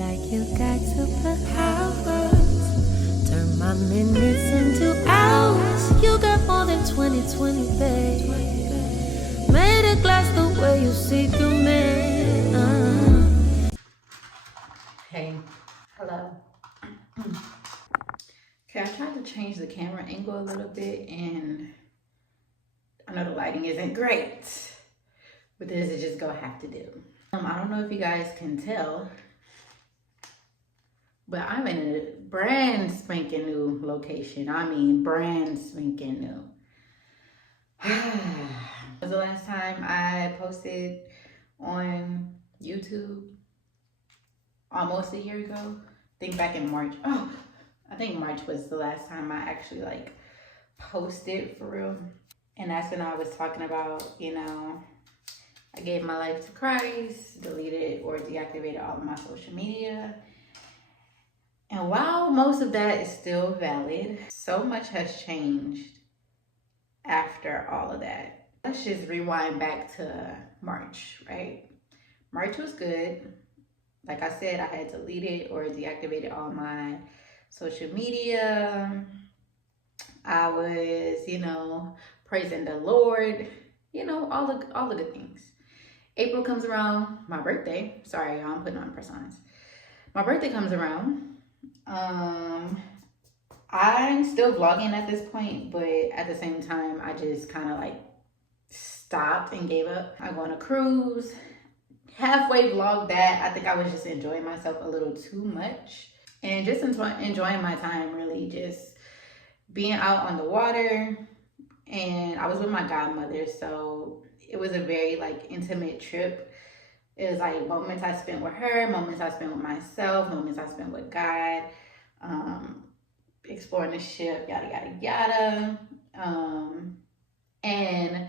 like you got superpowers. Turn my minutes into hours. You got more than 20/20, babe. Made a glass the way you see through me. Hey, hello. Okay, I tried to change the camera angle a little bit, and I know the lighting isn't great, but this is just gonna have to do. I don't know if you guys can tell, but I'm in a brand spanking new location. I mean, brand spanking new. It was the last time I posted on YouTube? Almost a year ago. I think back in March. Oh, I think March was the last time I actually like posted for real. And that's when I was talking about, you know, I gave my life to Christ, deleted or deactivated all of my social media. And while most of that is still valid, so much has changed after all of that. Let's just rewind back to March, right? March was good. Like I said, I had deleted or deactivated all my social media. I was, you know, praising the Lord, you know, all the good things. April comes around, my birthday. Sorry, y'all, I'm putting on personas. My birthday comes around. I'm still vlogging at this point, but at the same time, I just kind of like stopped and gave up. I go on a cruise. Halfway vlogged that. I think I was just enjoying myself a little too much and just enjoying my time, really just being out on the water. And I was with my godmother, so it was a very like intimate trip. It was like moments I spent with her, moments I spent with myself, moments I spent with God, exploring the ship, yada yada yada. And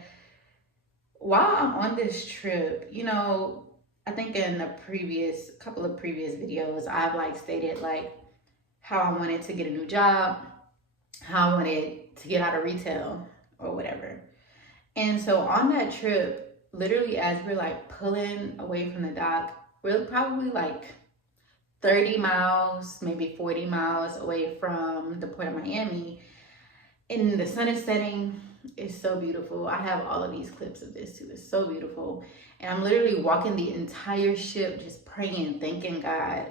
while I'm on this trip, you know, I think in the couple of previous videos, I've like stated like how I wanted to get a new job, how I wanted to get out of retail or whatever. And so on that trip, literally as we're like pulling away from the dock, we're probably like 30 miles, maybe 40 miles away from the port of Miami. And the sun is setting. It's so beautiful. I have all of these clips of this too. It's so beautiful. And I'm literally walking the entire ship, just praying, thanking God,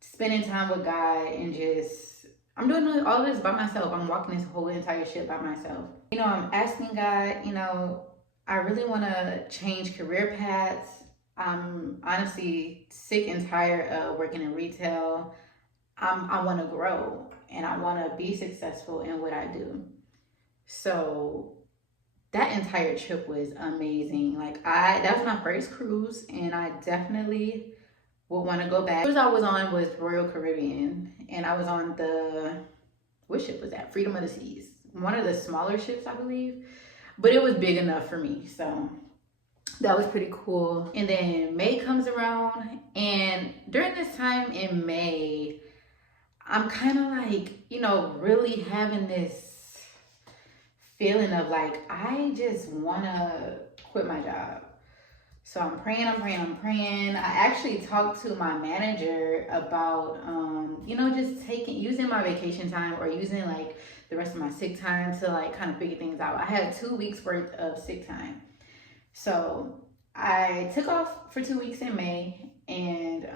spending time with God, and just, I'm doing all of this by myself. I'm walking this whole entire ship by myself. You know, I'm asking God, you know, I really want to change career paths. I'm honestly sick and tired of working in retail. I want to grow and I want to be successful in what I do. So that entire trip was amazing. Like that was my first cruise, and I definitely would want to go back. The cruise I was on was Royal Caribbean, and I was on what ship was that? Freedom of the Seas. One of the smaller ships, I believe, but it was big enough for me. So that was pretty cool. And then May comes around, and during this time in May, I'm kind of like, you know, really having this feeling of like, I just want to quit my job. So I'm praying. I actually talked to my manager about, you know, just using my vacation time or using like the rest of my sick time to like kind of figure things out. I had 2 weeks worth of sick time. So I took off for 2 weeks in May, and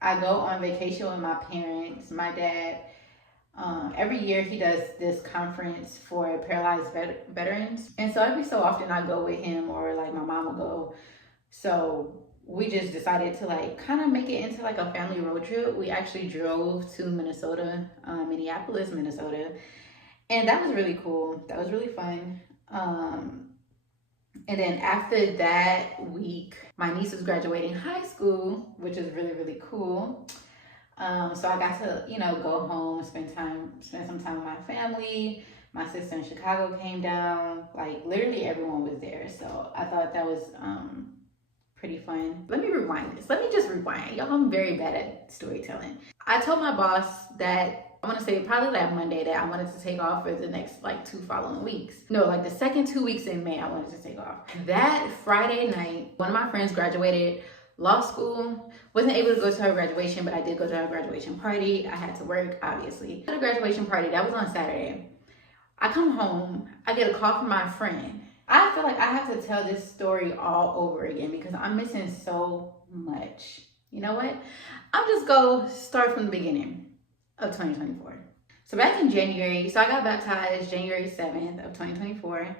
I go on vacation with my parents. My dad, every year he does this conference for paralyzed veterans. And so every so often I go with him, or like my mom will go. So we just decided to like kind of make it into like a family road trip. We actually drove to Minnesota, Minneapolis, Minnesota. And that was really cool. That was really fun. And then after that week, my niece was graduating high school, which is really, really cool. So I got to, you know, go home, spend some time with my family. My sister in Chicago came down. Like literally everyone was there. So I thought that was pretty fun. Let me rewind this. Let me just rewind. Y'all, I'm very bad at storytelling. I told my boss that I want to say probably that Monday that I wanted to take off for the next like 2 following weeks. No, like the second 2 weeks in May, I wanted to take off. That Friday night, one of my friends graduated law school. Wasn't able to go to her graduation, but I did go to her graduation party. I had to work, obviously. At a graduation party, that was on Saturday. I come home, I get a call from my friend. I feel like I have to tell this story all over again because I'm missing so much. You know what? I'm just gonna start from the beginning of 2024. So back in January, so I got baptized January 7th of 2024.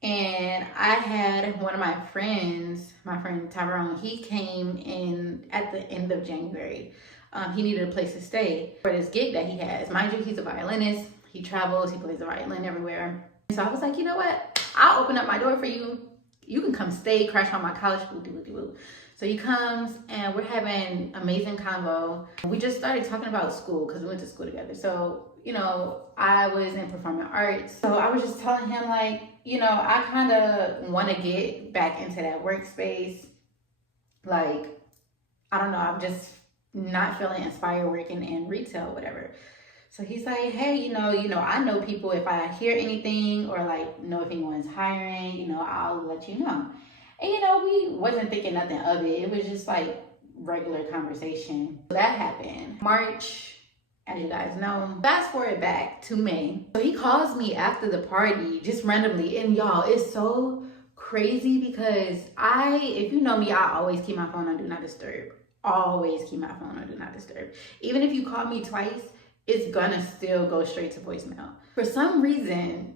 And I had one of my friends, my friend Tyrone, he came in at the end of January. He needed a place to stay for this gig that he has. Mind you, he's a violinist. He travels, he plays the violin everywhere. So I was like, you know what? I'll open up my door for you. You can come stay, crash on my couch, boo. So he comes and we're having amazing convo. We just started talking about school because we went to school together. So, you know, I was in performing arts. So I was just telling him like, you know, I kind of want to get back into that workspace. Like, I don't know, I'm just not feeling inspired working in retail, whatever. So he's like, hey, you know, I know people. If I hear anything or like know if anyone's hiring, you know, I'll let you know. And, you know, we wasn't thinking nothing of it. It was just like regular conversation. So that happened. March, as you guys know, fast forward back to May. So he calls me after the party, just randomly. And y'all, it's so crazy because if you know me, I always keep my phone on Do Not Disturb. Always keep my phone on Do Not Disturb. Even if you call me twice, it's gonna still go straight to voicemail. For some reason,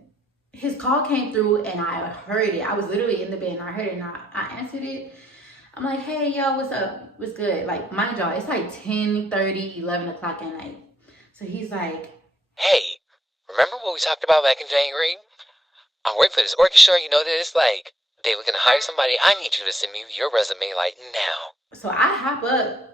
his call came through and I heard it. I was literally in the bed and I heard it and I answered it. I'm like, hey, yo, what's up? What's good? Like, mind y'all, it's like 10:30, 11 o'clock at night. So he's like, hey, remember what we talked about back in January? I'm working for this orchestra, you know this? Like, they were gonna hire somebody. I need you to send me your resume, like, now. So I hop up.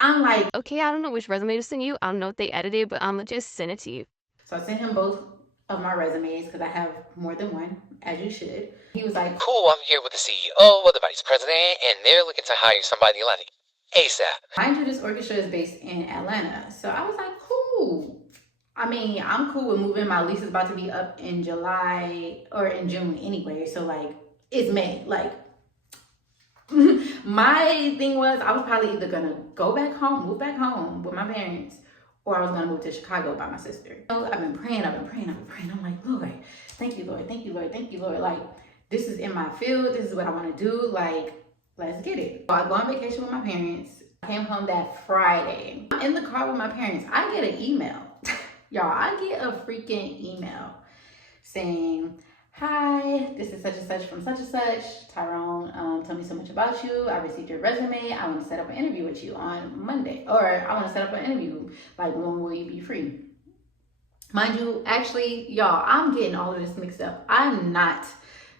I'm like, okay, I don't know which resume to send you. I don't know if they edited, but I'm gonna just send it to you. So I sent him both of my resumes because I have more than one, as you should. He was like, cool, I'm here with the CEO, with the vice president, and they're looking to hire somebody like ASAP. Mind you, this orchestra is based in Atlanta. So I was like, cool. I mean, I'm cool with moving. My lease is about to be up in July or in June anyway. So like, it's May. Like, my thing was I was probably either gonna go back home, move back home with my parents, or I was gonna move to Chicago by my sister. So I've been praying. I'm like, Lord, thank you, Lord, thank you, Lord, thank you, Lord. Like, this is in my field. This is what I want to do. Like, let's get it. So I go on vacation with my parents. I came home that Friday. I'm in the car with my parents. I get an email. Y'all, I get a freaking email saying, hi, this is such and such from such and such. Tyrone told me so much about you. I received your resume. I want to set up an interview with you on Monday. Or I want to set up an interview. Like, when will you be free? Mind you, actually, y'all, I'm getting all of this mixed up. I'm not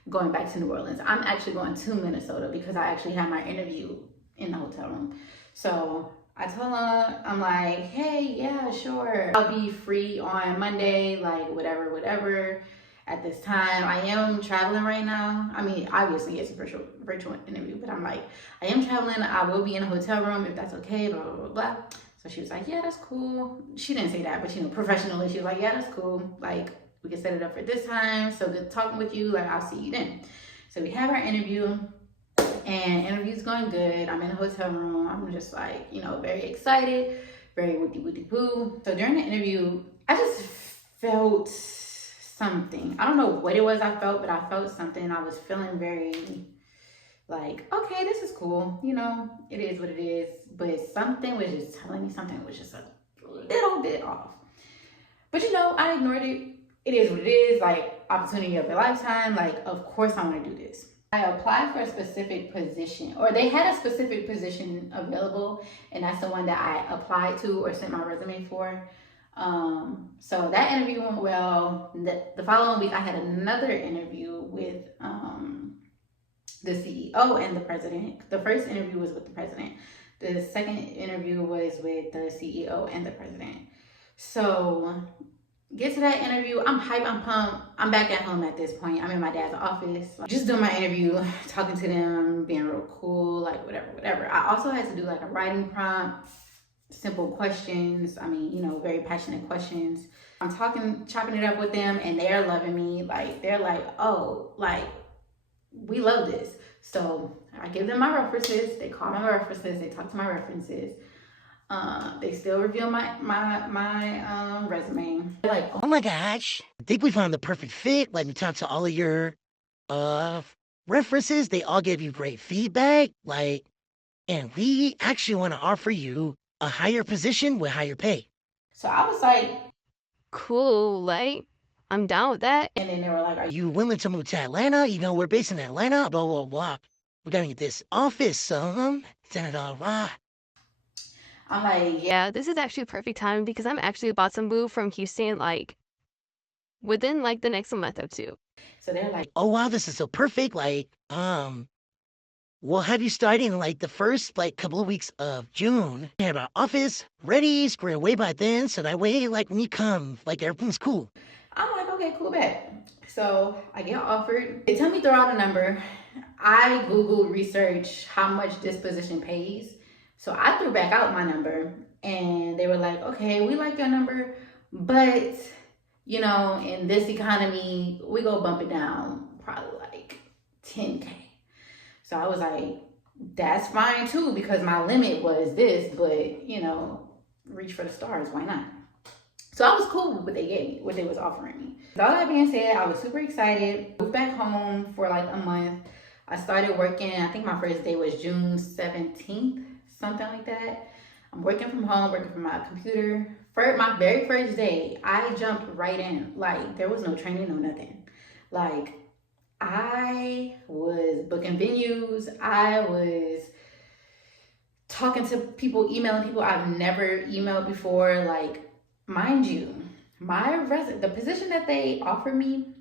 going back to New Orleans. I'm actually going to Minnesota because I actually had my interview in the hotel room. So I told her, I'm like, hey, yeah, sure. I'll be free on Monday, like whatever. At this time, I am traveling right now. I mean, obviously it's a virtual interview, but I'm like, I am traveling. I will be in a hotel room if that's okay, blah, blah, blah, blah. So she was like, yeah, that's cool. She didn't say that, but you know, professionally, she was like, yeah, that's cool. Like, we can set it up for this time. So good talking with you. Like, I'll see you then. So we have our interview and interview's going good. I'm in a hotel room. I'm just like, you know, very excited, very woody boo. So during the interview, I just felt something. I don't know what it was I felt, but I felt something. I was feeling very like, okay, this is cool. You know, it is what it is. But something was just telling me something was just a little bit off. But you know, I ignored it. It is what it is. Like, opportunity of a lifetime. Like, of course I want to do this. I applied for a specific position, or they had a specific position available, and that's the one that I applied to or sent my resume for. So that interview went well. The following week I had another interview with the CEO and the president. The first interview was with the president. The second interview was with the CEO and the president. So get to that interview. I'm hyped, I'm pumped. I'm back at home at this point. I'm in my dad's office, just doing my interview, talking to them, being real cool, like whatever. I also had to do like a writing prompt, simple questions. I mean, you know, very passionate questions. I'm chopping it up with them, and they're loving me. Like, they're like, oh, like, we love this. So I give them my references. They call my references. They talk to my references. They still review my resume. They're like, oh my gosh, I think we found the perfect fit. Let me talk to all of your references. They all gave you great feedback. Like, and we actually want to offer you a higher position with higher pay. So I was like, Cool, like, I'm down with that. and then they were like, Are you willing to move to Atlanta? You know, we're based in Atlanta, blah, blah, blah. We're gonna get this office, da da da. I'm like, Yeah, this is actually perfect time because I'm actually about to move from Houston, like, within, like, the next month or two. so they're like, Oh wow, this is so perfect. Like, we'll have you starting in like the first like couple of weeks of June. We have our office ready, squared away by then, so that way, like when you come, like everything's cool. I'm like, okay, cool, bet. So I get offered. They tell me throw out a number. I Google research how much this position pays. So I threw back out my number and they were like, okay, we like your number, but you know, in this economy, we go bump it down probably like 10K. So I was like, that's fine too, because my limit was this, but you know, reach for the stars, why not? So I was cool with what they gave me, what they was offering me. With all that being said, I was super excited. Moved back home for like a month. I started working, I think my first day was June 17th, something like that. I'm working from home, working from my computer. For my very first day, I jumped right in. Like, there was no training, no nothing. Like, I was booking venues. I was talking to people, emailing people I've never emailed before. Like, mind you, the position that they offered me,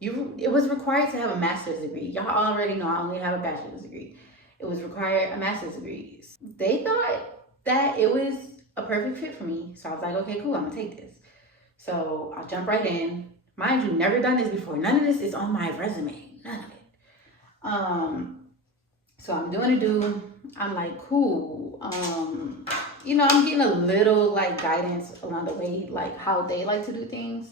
it was required to have a master's degree. Y'all already know I only have a bachelor's degree. It was required a master's degree. They thought that it was a perfect fit for me. So I was like, okay, cool, I'm gonna take this. So I'll jump right in. Mind you, never done this before. None of this is on my resume. None of it. So I'm doing a do. I'm like, cool. You know, I'm getting a little like guidance along the way, like how they like to do things.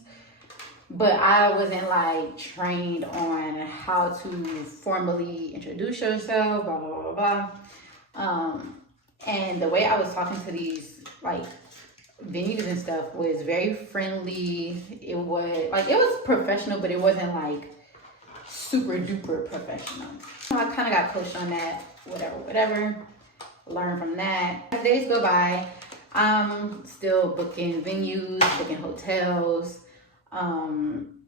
But I wasn't like trained on how to formally introduce yourself, blah, blah, blah, blah. And the way I was talking to these like venues and stuff was very friendly. It was professional, but it wasn't like super duper professional. I kind of got coached on that, whatever. Learn from that. As days go by, I'm still booking venues, booking hotels,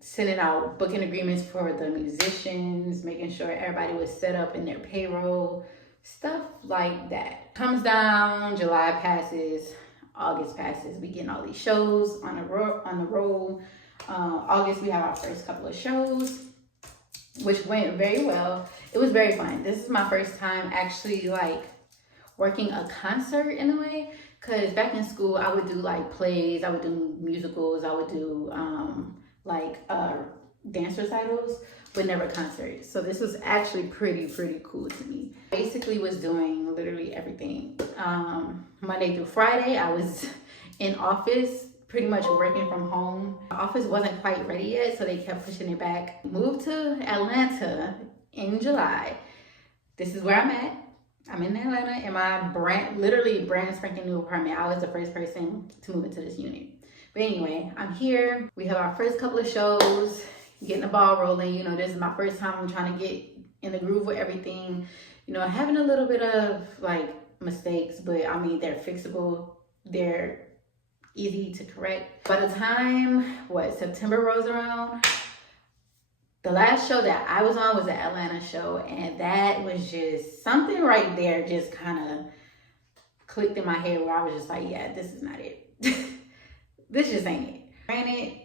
sending out booking agreements for the musicians, making sure everybody was set up in their payroll, stuff like that. Comes down, July passes, August passes, we getting all these shows on the roll. August we have our first couple of shows, which went very well. It was very fun. This is my first time actually like working a concert in a way, because back in school I would do like plays, I would do musicals, I would do dance recitals, but never concerts. So this was actually pretty cool to me. Basically was doing literally everything. Monday through Friday I was in office, pretty much working from home. The office wasn't quite ready yet, so they kept pushing it back. Moved to Atlanta in July. This is where I'm at. I'm in Atlanta in my brand spanking new apartment. I was the first person to move into this unit. But anyway, I'm here. We have our first couple of shows, getting the ball rolling. You know, this is my first time. I'm trying to get in the groove with everything. You know, having a little bit of like mistakes, but I mean, they're fixable. They're easy to correct. By the time, September rolls around, the last show that I was on was the Atlanta show, and that was just something right there just kind of clicked in my head where I was just like, yeah, this is not it. This just ain't it. Granted,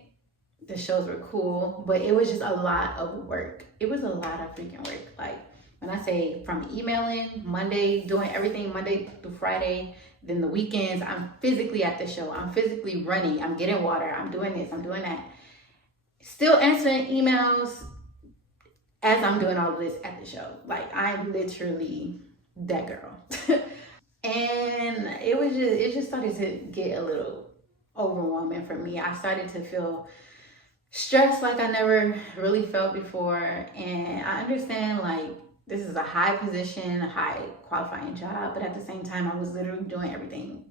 the shows were cool, but it was just a lot of work. It was a lot of freaking work. Like, when I say from emailing, Monday, doing everything Monday through Friday, then the weekends, I'm physically at the show. I'm physically running. I'm getting water. I'm doing this. I'm doing that. Still answering emails as I'm doing all of this at the show. Like, I'm literally that girl. And it just started to get a little overwhelming for me. I started to feel stressed like I never really felt before. And I understand, like, this is a high position, a high qualifying job, but at the same time, I was literally doing everything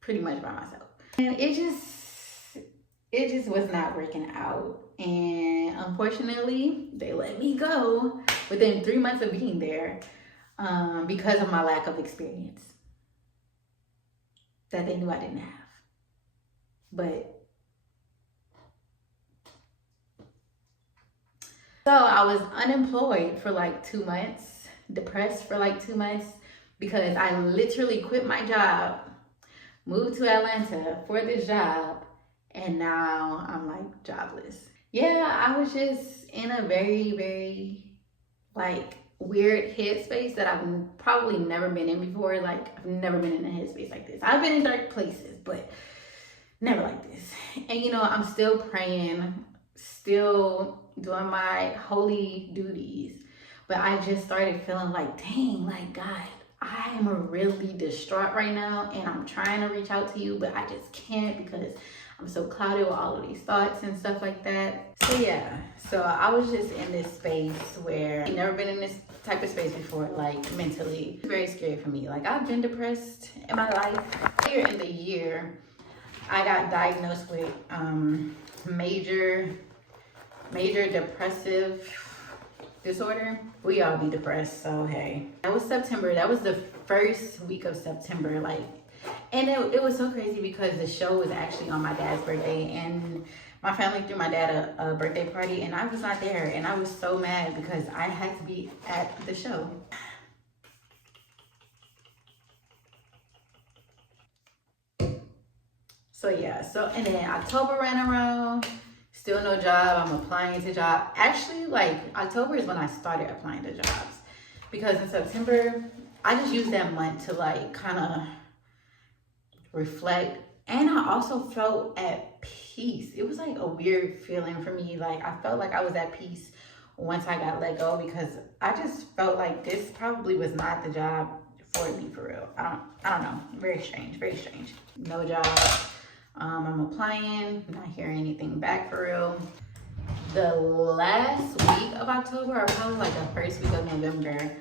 pretty much by myself. And it just was not working out. And unfortunately, they let me go within 3 months of being there because of my lack of experience that they knew I didn't have. But so I was unemployed for like 2 months, depressed for like 2 months, because I literally quit my job, moved to Atlanta for this job, and now I'm like jobless. Yeah, I was just in a very, very like weird headspace that I've probably never been in before. Like, I've never been in a headspace like this. I've been in dark places, but never like this. And you know, I'm still praying, still doing my holy duties, but I just started feeling like, dang, like, God, I am really distraught right now, and I'm trying to reach out to you, but I just can't because I'm so clouded with all of these thoughts and stuff like that. So yeah, so I was just in this space where I've never been in this type of space before, like mentally. It's very scary for me. Like, I've been depressed in my life. Earlier in the year, I got diagnosed with major depressive disorder. We all be depressed, so hey. That was September. That was the first week of September, like, and it was so crazy because the show was actually on my dad's birthday, and my family threw my dad a birthday party, and I was not there, and I was so mad because I had to be at the show. So yeah, so and then October ran around, still no job. I'm applying to job. Actually, like, October is when I started applying to jobs, because in September I just used that month to like kind of reflect, and I also felt at peace. It was like a weird feeling for me. Like, I felt like I was at peace once I got let go, because I just felt like this probably was not the job for me, for real. I don't know. Very strange. No job. I'm applying, not hearing anything back for real. The last week of October, or probably like the first week of November,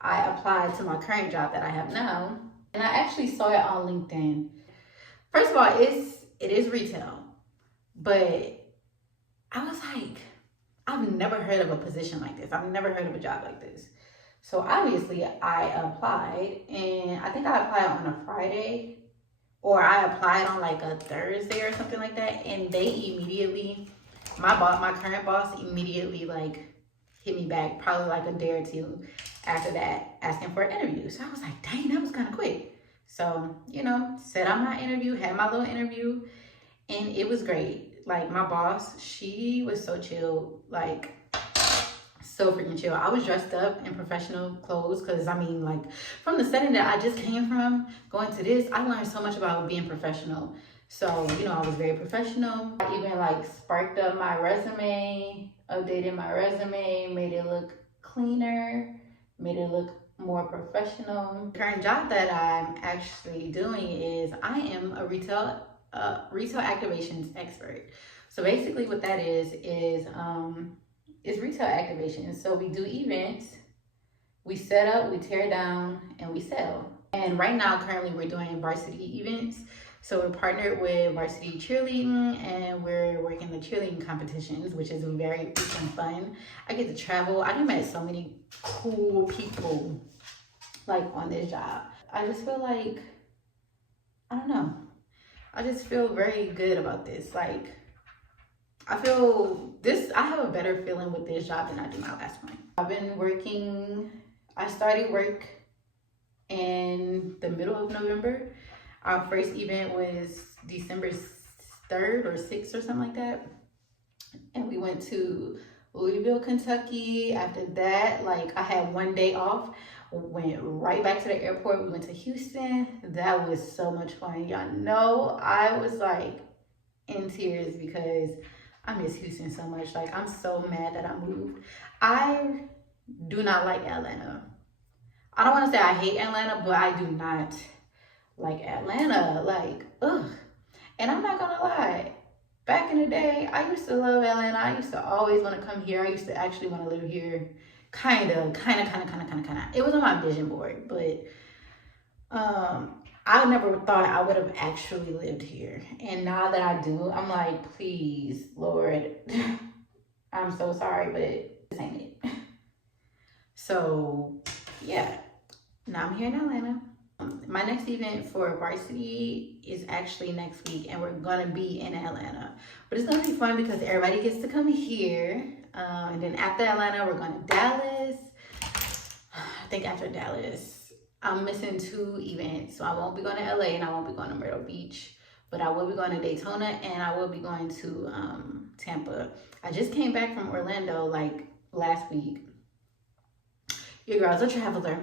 I applied to my current job that I have now, and I actually saw it on LinkedIn. First of all, it is retail, but I was like, I've never heard of a position like this. I've never heard of a job like this. So obviously I applied, and I think I applied on a Friday, or I applied on like a Thursday or something like that, and they immediately, my current boss immediately like hit me back probably like a day or two after that, asking for an interview. So I was like, dang, that was kind of quick. So, you know, set up my interview, had my little interview, and it was great. Like, my boss, she was so chill, like so freaking chill. I was dressed up in professional clothes because, I mean, like, from the setting that I just came from, going to this, I learned so much about being professional. So, you know, I was very professional. I even like sparked up my resume, updated my resume, made it look cleaner, made it look more professional. The current job that I'm actually doing is I am a retail activations expert. So basically what that is retail activation. So we do events, we set up, we tear down, and we sell. And right now, currently, we're doing varsity events. So we're partnered with Varsity Cheerleading, and we're working the cheerleading competitions, which is very fun. I get to travel. I met so many cool people like on this job. I just feel like, I don't know. I just feel very good about this. Like, I have a better feeling with this job than I do my last one. I've been working, I started work in the middle of November. Our first event was December 3rd or 6th or something like that. And we went to Louisville, Kentucky. After that, like, I had one day off, went right back to the airport. We went to Houston. That was so much fun. Y'all know I was like in tears because I miss Houston so much. Like, I'm so mad that I moved. I do not like Atlanta. I don't want to say I hate Atlanta, but I do not like Atlanta. Like, ugh. And I'm not gonna lie, back in the day, I used to love Atlanta. I used to always want to come here. I used to actually want to live here Kind of. It was on my vision board, but I never thought I would have actually lived here. And now that I do, I'm like, please, Lord, I'm so sorry, but this ain't it. So, yeah, now I'm here in Atlanta. My next event for varsity is actually next week, and we're gonna be in Atlanta. But it's gonna be fun because everybody gets to come here. And then after Atlanta, we're going to Dallas. I think after Dallas, I'm missing 2 events. So I won't be going to LA and I won't be going to Myrtle Beach. But I will be going to Daytona and I will be going to Tampa. I just came back from Orlando like last week. Your girl's a traveler.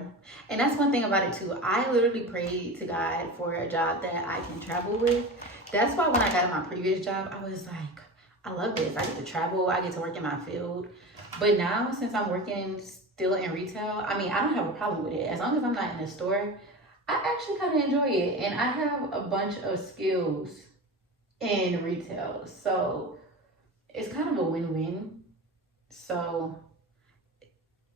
And that's one thing about it too. I literally prayed to God for a job that I can travel with. That's why when I got my previous job, I was like, I love this. I get to travel. I get to work in my field. But now, since I'm working still in retail, I mean, I don't have a problem with it. As long as I'm not in the store, I actually kind of enjoy it. And I have a bunch of skills in retail. So it's kind of a win-win. So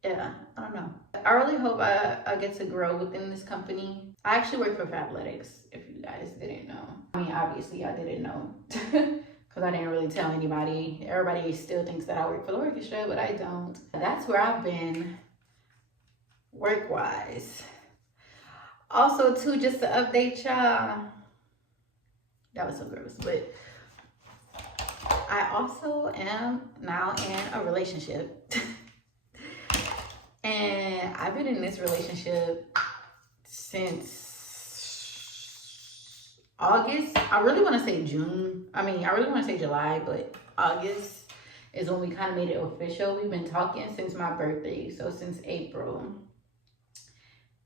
yeah, I don't know. I really hope I get to grow within this company. I actually work for Fabletics, if you guys didn't know. I mean, obviously I didn't know. Because I didn't really tell anybody. Everybody still thinks that I work for the orchestra, but I don't. That's where I've been work-wise. Also, too, just to update y'all. That was so gross. But I also am now in a relationship. And I've been in this relationship since August. I really want to say June. I really want to say July, but August is when we kind of made it official. We've been talking since my birthday, so since April.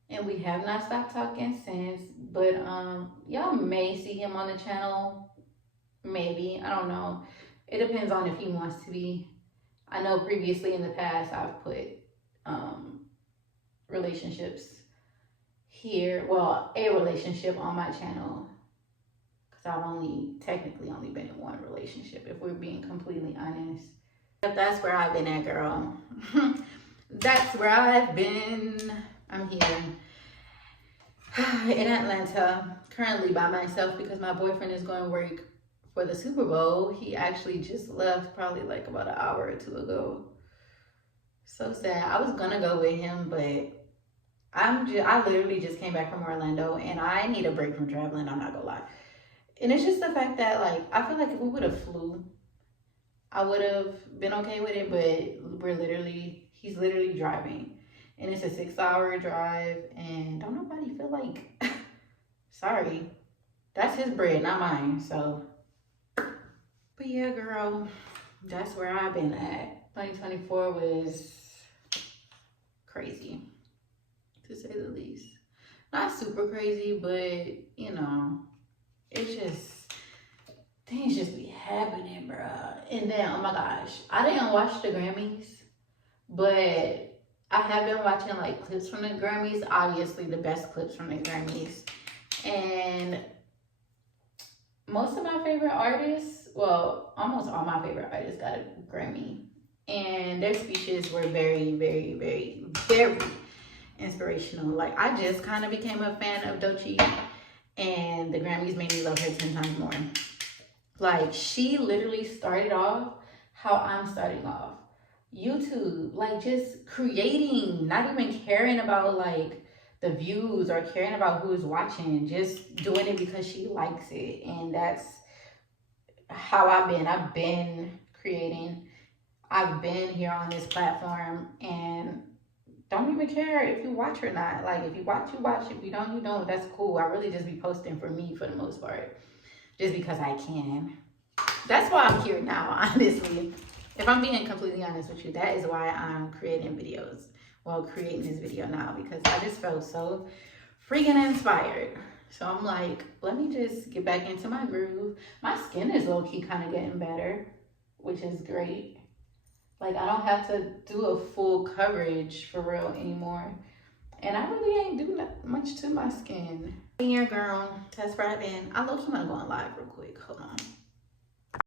And we have not stopped talking since, but y'all may see him on the channel. Maybe, I don't know. It depends on if he wants to be. I know previously in the past I've put relationships here, well, a relationship on my channel. I've technically only been in one relationship, if we're being completely honest. But that's where I've been at, girl. That's where I've been. I'm here in Atlanta, currently by myself because my boyfriend is going to work for the Super Bowl. He actually just left probably like about an hour or 2 ago. So sad. I was gonna go with him, but I literally just came back from Orlando and I need a break from traveling, I'm not gonna lie. And it's just the fact that, like, I feel like if we would have flew, I would have been okay with it, but he's literally driving. And it's a 6-hour drive, and don't nobody feel like, sorry, that's his bread, not mine, so. But yeah, girl, that's where I've been at. 2024 was crazy, to say the least. Not super crazy, but, you know, it's just, things just be happening, bruh. And then, oh my gosh, I didn't watch the Grammys, but I have been watching like clips from the Grammys, obviously the best clips from the Grammys. And most of my favorite artists, well, almost all my favorite artists got a Grammy. And their speeches were very, very, very, very inspirational. Like, I just kind of became a fan of Doechii, and the Grammys made me love her 10 times more. Like, she literally started off how I'm starting off. YouTube, like, just creating, not even caring about like the views or caring about who's watching, just doing it because she likes it. And that's how I've been creating. I've been here on this platform and don't even care if you watch or not. Like, if you watch, you watch. If you don't, you don't. That's cool. I really just be posting for me for the most part, just because I can. That's why I'm here now, honestly. If I'm being completely honest with you, that is why I'm creating videos. Well, creating this video now, because I just felt so freaking inspired. So I'm like, let me just get back into my groove. My skin is low-key kind of getting better, which is great. Like, I don't have to do a full coverage for real anymore. And I really ain't doing much to my skin. Yeah, girl, that's where I've been. I low-key want to go on live real quick. Hold on.